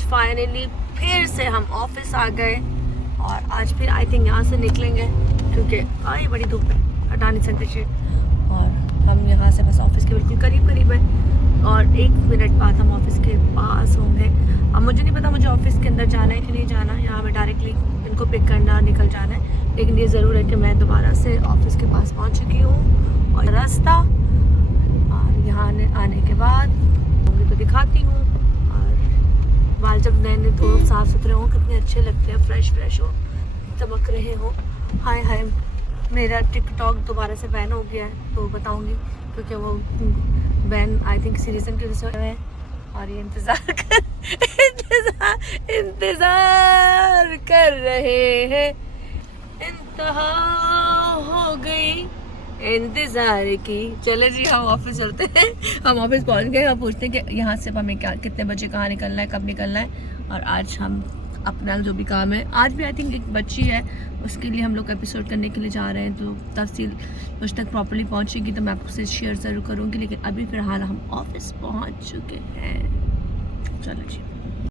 आज फाइनली फिर से हम ऑफिस आ गए और आज फिर आई थिंक यहाँ से निकलेंगे क्योंकि ये बड़ी धूप है, हटा नहीं सकते शेड। और हम यहाँ से बस ऑफिस के बिल्कुल करीब है और 1 मिनट बाद हम ऑफिस के पास होंगे। अब मुझे नहीं पता मुझे ऑफिस के अंदर जाना है कि नहीं जाना, यहाँ पे डायरेक्टली इनको पिक करना निकल जाना है, लेकिन ये ज़रूर है कि मैं दोबारा से ऑफिस के पास पहुँच चुकी हूँ और रास्ता और यहाँ आने के बाद होंगे तो दिखाती हूँ। और बाल जब नए धो साफ़ सुथरे हों कितने अच्छे लगते हैं, फ्रेश हो, चमक रहे हो। हाय हाय मेरा टिकटॉक दोबारा से बैन हो गया है तो बताऊँगी क्योंकि वो बैन आई थिंक किसी रीज़न की वजह से है। और ये इंतज़ार कर रहे हैं, इंतहा हो गई इंतज़ार की। चले जी हम ऑफिस चलते हैं। हम ऑफिस पहुंच गए और पूछते हैं कि यहाँ से हमें क्या कितने बजे कहाँ निकलना है, कब निकलना है। और आज हम अपना जो भी काम है, आज भी आई थिंक एक बच्ची है उसके लिए हम लोग एपिसोड करने के लिए जा रहे हैं, तो तफसील मुझ तक प्रॉपर्ली पहुँचेगी तो मैं आपसे शेयर ज़रूर करूँगी। लेकिन अभी फ़िलहाल हम ऑफिस पहुँच चुके हैं। चलो जी,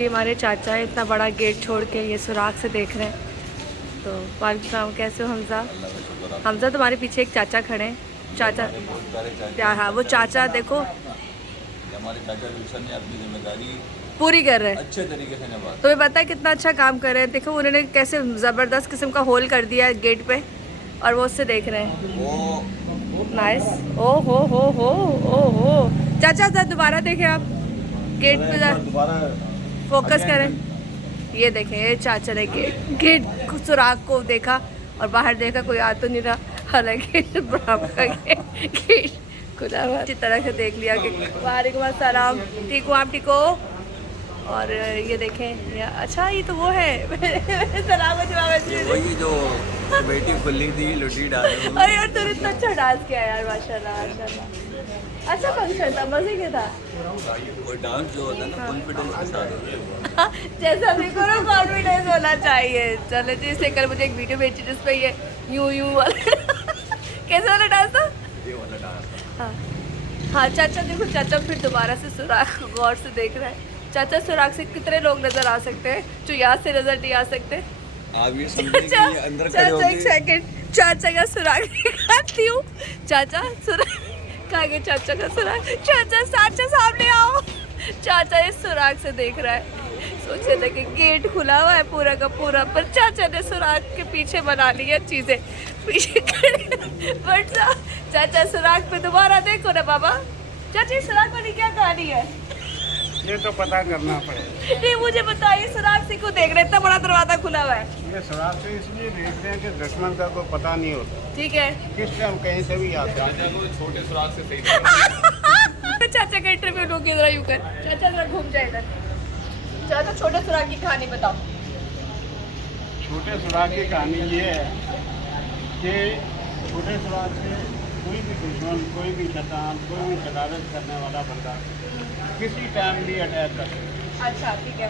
ये हमारे चाचा है, इतना बड़ा गेट छोड़ के ये सुराग से देख रहे हैं। तो वालेकुम सलाम, कैसे हो हमजा? हमजा तुम्हारे पीछे एक चाचा खड़े हैं, चाचा क्या? हाँ वो चाचा देखो हमारे चाचा विल्सन ने अपनी जिम्मेदारी पूरी कर रहे हैं, अच्छे तरीके से निभा। तुम्हें पता है कितना अच्छा काम कर रहे हैं। देखो उन्होंने कैसे ज़बरदस्त किस्म का होल कर दिया है गेट पे और वो उससे देख रहे हैं। वो नाइस। ओ हो चाचा दोबारा देखें आप, गेट पे दोबारा फोकस करें। ये देखें ये चाचा ने गेट सुराग को देखा और बाहर देखा कोई आ तो नहीं रहा, हालांकि बराबर का गेट खुदा हुआ। अच्छी तरह से देख लिया कि वालेकुम अस्सलाम, ठीक हो आप? ठीक हो? और ये देखें या अच्छा ये तो वो है सलाम वही जो बेटी खुली थी लुटी डाल। अरे यार तूने इतना अच्छा डांस किया यार, माशाल्लाह माशाल्लाह। अच्छा फंक्शन था, मजे के था। वो डांस जो होता है ना कॉन्फिडेंस के साथ होता है। जैसा मेरे को ना कॉन्फिडेंस होना चाहिए। चलो जी, इसलिए कल मुझे एक वीडियो भेजी जिसपे ये यू वाला कैसे वाला डांस था, ये वाला डांस। हाँ चाचा देखो, चाचा फिर दोबारा से सुराग गौर से देख रहा है। चाचा सुराग से कितने लोग नजर आ सकते हैं जो यहाँ से नजर नहीं आ सकते? आप ये समझिए कि ये अंदर खड़े चाचा एक होके सेकंड, चाचा का सुराग दिखाती हूँ। चाचा सुराग कहाँ गए? चाचा का सुराग, चाचा सामने आओ। चाचा इस सुराग से देख रहा है, सोचे थे कि गेट खुला हुआ है पूरा का पूरा, पर चाचा ने सुराग के पीछे बना लिया चीजें, पीछे खड़े। बट चाचा सुराग पे दोबारा देखो ना बाबा। चाचा सुराग वाली क्या कहानी है? ये तो पता करना पड़ेगा। नहीं मुझे बताइए, सुराग से क्यों देख रहे, इतना बड़ा दरवाजा खुला हुआ है? ये सुराग से इसलिए देखते हैं कि दुश्मन का कोई पता नहीं होता, ठीक है किस टाइम कहीं से भी आता है। छोटे सुराग से सही। चाचा का इंटरव्यू लो के जरा यूं कर, चाचा जरा घूम जाए इधर। चाचा छोटे सुराग की कहानी बताओ। छोटे सुराग की कहानी ये है कि छोटे सुराग से कोई भी दुश्मन, कोई भी शैतान, कोई भी शरारत करने वाला बंदा किसी टाइम भी अटैक कर सकता है। अच्छा ठीक है।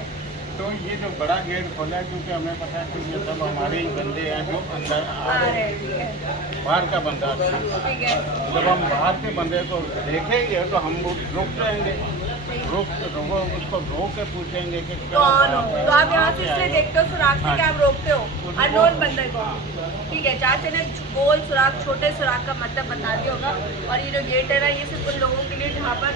तो ये जो बड़ा गेट खोला है क्योंकि हमें पता है कि ये सब हमारे ही बंदे हैं जो अंदर आ रहे हैं, ठीक है बाहर का बंदा था। ठीक है। जब हम बाहर के बंदे को देखेंगे तो हम रुक जाएंगे, उसको रोक के पूछेंगे कि क्या कौन हो? बात है? तो आप यहाँ से इसलिए देखते हो सुराग से कि आप रोकते हो अननोन बंदे को? ठीक है, चाचा ने गोल सुराग, छोटे सुराग का मतलब बता दिया होगा। और ये जो गेट है ना, ये सिर्फ उन लोगों के लिए जहाँ पर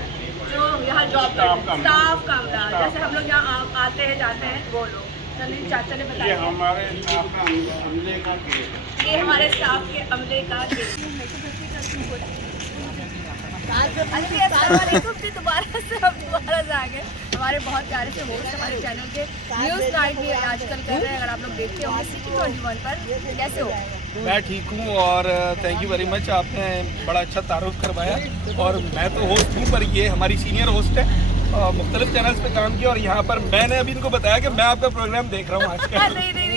जो यहाँ जॉब करते हैं, स्टाफ कमरा, जैसे हम लोग यहाँ आते हैं जाते हैं वो लोग। चलिए चाचा ने ये बताया हमारे स्टाफ का अमले का गेट है। ये हमारे स्टाफ के अमले का गेट। दोबारा से आ गए। हमारे बहुत प्यारे से होस्ट हमारे चैनल के न्यूज़ नाइट भी आजकल कर रहे हैं, अगर आप लोग देखते होंगे CT21 पर। कैसे हो? मैं ठीक हूँ और थैंक यू वेरी मच, आपने बड़ा अच्छा तारुफ करवाया। और मैं तो होस्ट हूँ पर ये हमारी सीनियर होस्ट है, मुख्तलिफ चैनल्स पे काम किया और यहाँ पर मैंने अभी इनको बताया कि मैं आपका प्रोग्राम देख रहा हूँ आजकल। नहीं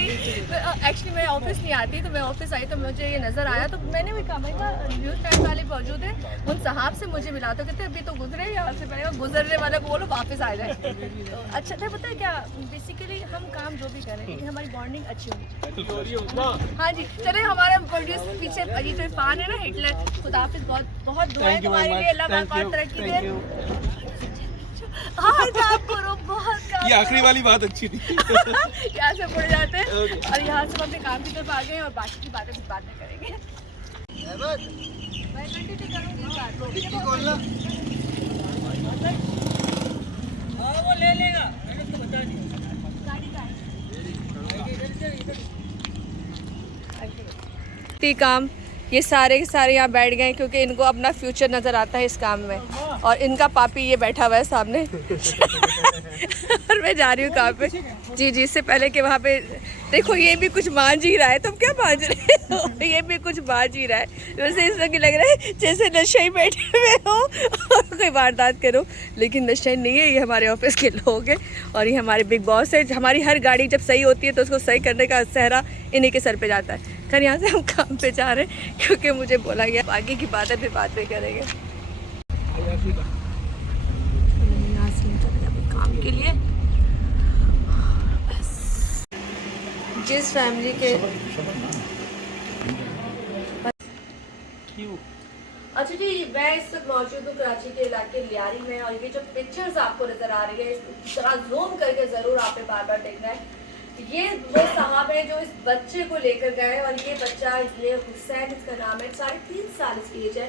एक्चुअली मैं ऑफिस नहीं आती, तो मैं ऑफिस आई तो मुझे ये नज़र आया, तो मैंने भी कहा भाई न्यूज़ टाइम वाले मौजूद हैं, उन साहब से मुझे मिला। तो कहते अभी तो गुजरे यहाँ से, मैंने कहा गुजरने वाले को बोलो वापस आ जाए। तो अच्छा था, पता है क्या, बेसिकली हम काम जो भी करें लेकिन हमारी बॉन्डिंग अच्छी होनी चाहिए। हाँ जी, चले हमारे प्रोड्यूस पीछे ये जो फैन है ना हिटलर, खुदाफिज, बहुत बहुत दुआएं तुम्हारे लिए, अल्लाह पाक और तरक्की दे। हाँ काम करो, बहुत काम ये आखिरी वाली बात अच्छी थी। यहाँ से मुड़ जाते हैं और यहाँ से हम अपने काम की तरफ आ गए और बाकी की बातें बाद में करेंगे। मैं कंटिन्यू करूँगी वो ले लेगा, मैंने उसको बता दिया। गाड़ी का काम ये सारे के सारे यहाँ बैठ गए क्योंकि इनको अपना फ्यूचर नज़र आता है इस काम में। और इनका पापी ये बैठा हुआ है सामने और मैं जा रही हूँ काम पे। जी जी, इससे पहले कि वहाँ पे देखो ये भी कुछ मांझ ही रहा है। तुम क्या मांझ रहे हो? ये भी कुछ मांझ ही रहा है। वैसे इस वक्त लग रहा है जैसे नशे ही बैठे हुए हो और कोई वारदात करो, लेकिन नशे नहीं है। ये हमारे ऑफिस के लोग हैं और ये हमारे बिग बॉस है। हमारी हर गाड़ी जब सही होती है तो उसको सही करने का सहरा इन्हीं के सर पे जाता है। खैर यहाँ से हम काम पे जा रहे हैं क्योंकि मुझे बोला गया आगे की बातें फिर बाद में करेंगे। यहाँ से निकल गए काम के लिए। बस जिस फैमिली के अच्छा जी, मैं इस वक्त मौजूद हूँ कराची के इलाके लियारी में और ये जो पिक्चर्स आपको नजर आ रही है जरा जूम करके जरूर आपने बार बार देखना है। ये वो साहब है जो इस बच्चे को लेकर गए और ये बच्चा, ये हुसैन इसका नाम है, 3.5 साल इसकी एज है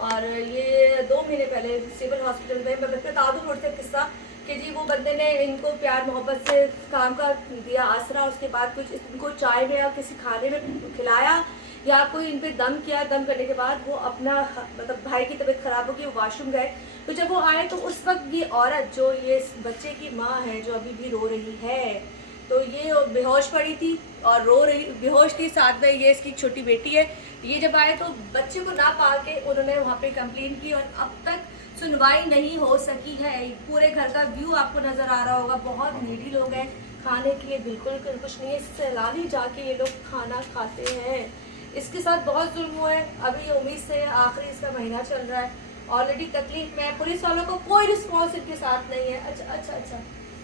और ये 2 महीने पहले सिविल हॉस्पिटल में, मैं बता दूँ थोड़ा सा किस्सा कि जी वो बंदे ने इनको प्यार मोहब्बत से काम का दिया आसरा, उसके बाद कुछ इनको चाय में या किसी खाने में खिलाया या कोई इन पे दम किया। दम करने के बाद वो अपना मतलब भाई की तबीयत ख़राब होगी, वो वॉशरूम गए। तो जब वो आए तो उस वक्त ये औरत जो ये बच्चे की माँ है जो अभी भी रो रही है, तो ये बेहोश पड़ी थी और रो रही, बेहोश थी। साथ में ये इसकी छोटी बेटी है। ये जब आए तो बच्चे को ना पा के उन्होंने वहाँ पे कंप्लेन की और अब तक सुनवाई नहीं हो सकी है। पूरे घर का व्यू आपको नज़र आ रहा होगा, बहुत नीडी लोग हैं, खाने के लिए बिल्कुल कुछ नहीं है। सैलानी जाके ये लोग खाना खाते हैं। इसके साथ बहुत जुल्म हुआ है। अभी ये उम्मीद से आखिरी इसका महीना चल रहा है, ऑलरेडी तकलीफ में। पुलिस वालों को कोई रिस्पॉन्स इनके साथ नहीं है। अच्छा,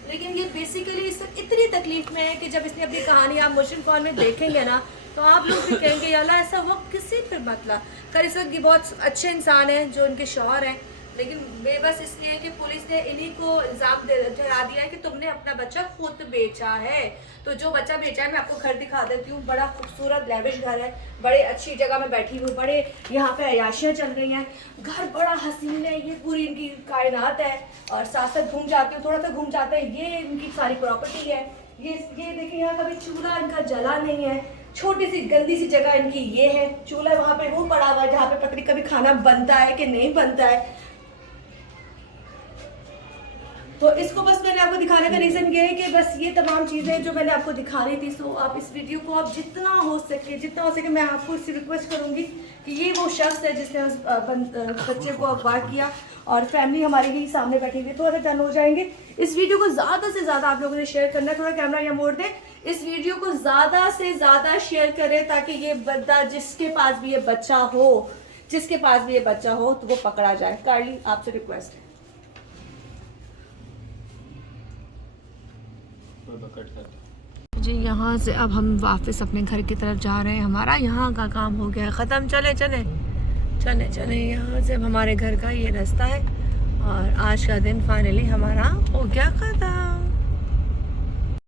लेकिन ये बेसिकली इस वक्त इतनी तकलीफ में है कि जब इसने अपनी कहानी आप मोशन फॉल में देखेंगे ना तो आप लोग भी कहेंगे याला ऐसा वक्त किसी पर मतलब कर। इस वक्त ये बहुत अच्छे इंसान हैं जो इनके शौहर हैं, लेकिन बेबस इसलिए है कि पुलिस ने इन्हीं को इल्ज़ाम ठहरा दिया है कि तुमने अपना बच्चा खुद बेचा है। तो जो बच्चा बेचा है मैं आपको घर दिखा देती हूँ। बड़ा खूबसूरत लैविश घर है, बड़े अच्छी जगह में बैठी हूँ, बड़े यहाँ पे अयाशियाँ चल रही हैं, घर बड़ा हसीन है। ये पूरी इनकी कायनात है और साथ साथ घूम जाती हूँ, थोड़ा सा घूम जाते हैं। ये इनकी सारी प्रॉपर्टी है। ये देखिए यहाँ कभी चूल्हा इनका जला नहीं है। छोटी सी गंदी सी जगह इनकी ये है। चूल्हा वहाँ पे वो पड़ा हुआ है जहाँ पे पता नहीं कभी खाना बनता है कि नहीं बनता है। तो इसको बस मैंने आपको दिखाने का रीज़न ये है कि बस ये तमाम चीज़ें जो मैंने आपको दिखानी थी। सो आप इस वीडियो को आप जितना हो सके मैं आपको इससे रिक्वेस्ट करूँगी कि ये वो शख्स है जिसने उस बच्चे को अगवा किया और फैमिली हमारी ही सामने बैठी हुई। थोड़ा सा टर्न हो जाएंगे। इस वीडियो को ज़्यादा से ज़्यादा आप लोगों ने शेयर करना है। थोड़ा कैमरा यहाँ मोड़ दें। इस वीडियो को ज़्यादा से ज़्यादा शेयर करें ताकि ये बंदा जिसके पास भी ये बच्चा हो तो वो पकड़ा जाए। कार्ली आपसे रिक्वेस्ट है। जी यहाँ से अब हम वापस अपने घर की तरफ जा रहे हैं। हमारा यहाँ का काम हो गया ख़त्म। चले यहाँ से अब हमारे घर का ये रास्ता है और आज का दिन फाइनली हमारा हो गया ख़त्म।